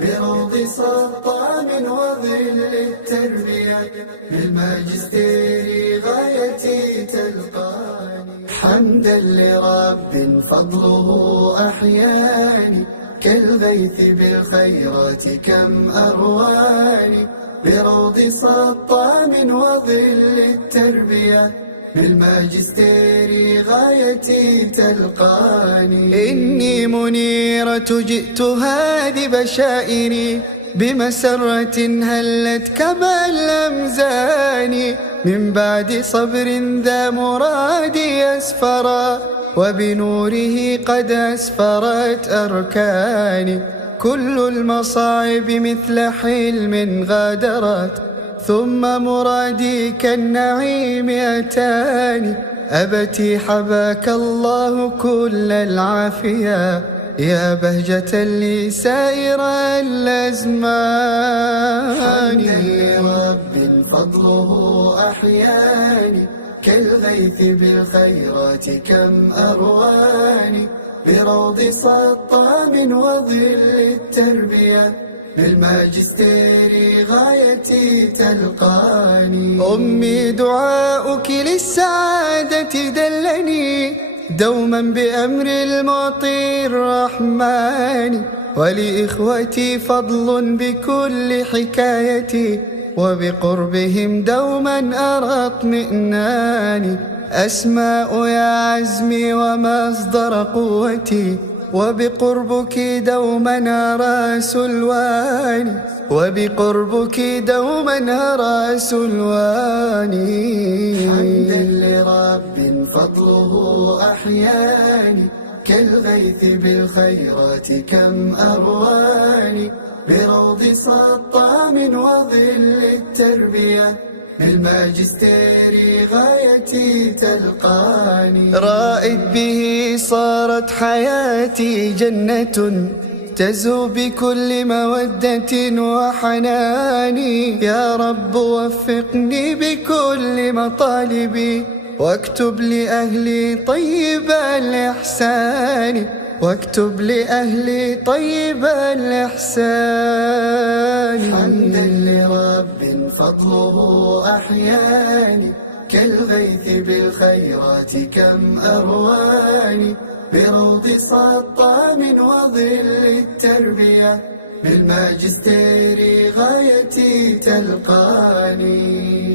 بروض سطام وظل التربية، بالماجستير غايتي تلقاني. حمدا لرب فضله أحياني، كالغيث بالخيرات كم أرواني. بروض سطام وظل التربية، بالماجستير غايتي تلقاني. إني منيرة جئت هذه بشائري، بمسرة هلت كما الأمزان. من بعد صبر ذا مرادي أسفرا، وبنوره قد أسفرت أركاني. كل المصاعب مثل حلم غادرت، ثم مرادي كالنعيم أتاني. أبتي حباك الله كل العافية، يا بهجة لي سائر الأزمان. حمدا لرب فضله أحياني، كالغيث بالخيرات كم أرواني. بروض سطام وظل التربية، بالماجستير غايتي تلقاني. أمي دعاؤك للسعادة دلني، دوما بأمر المعطي الرحمن. ولإخوتي فضل بكل حكايتي، وبقربهم دوما أرى اطمئناني. أسماء يا عزمي ومصدر قوتي، وبقربك دوما أرى سلواني. وبقربك دوما أرى سلواني. حمدا لرب فضله أحياني، كالغيث بالخيرات كم أرواني. بروض سطام وظل التربية، بالماجستير غايتي تلقاني. رائد به صارت حياتي جنة، تزهو بكل مودة وحنان. يا رب وفقني بكل مطالبي، واكتب لأهلي طيب الإحسان. واكتب لأهلي طيب الإحسان. حمدا لرب فضله أحياني، كالغيث بالخيرات كم أرواني. بروض سطام وظل التربية، بالماجستير غايتي تلقاني.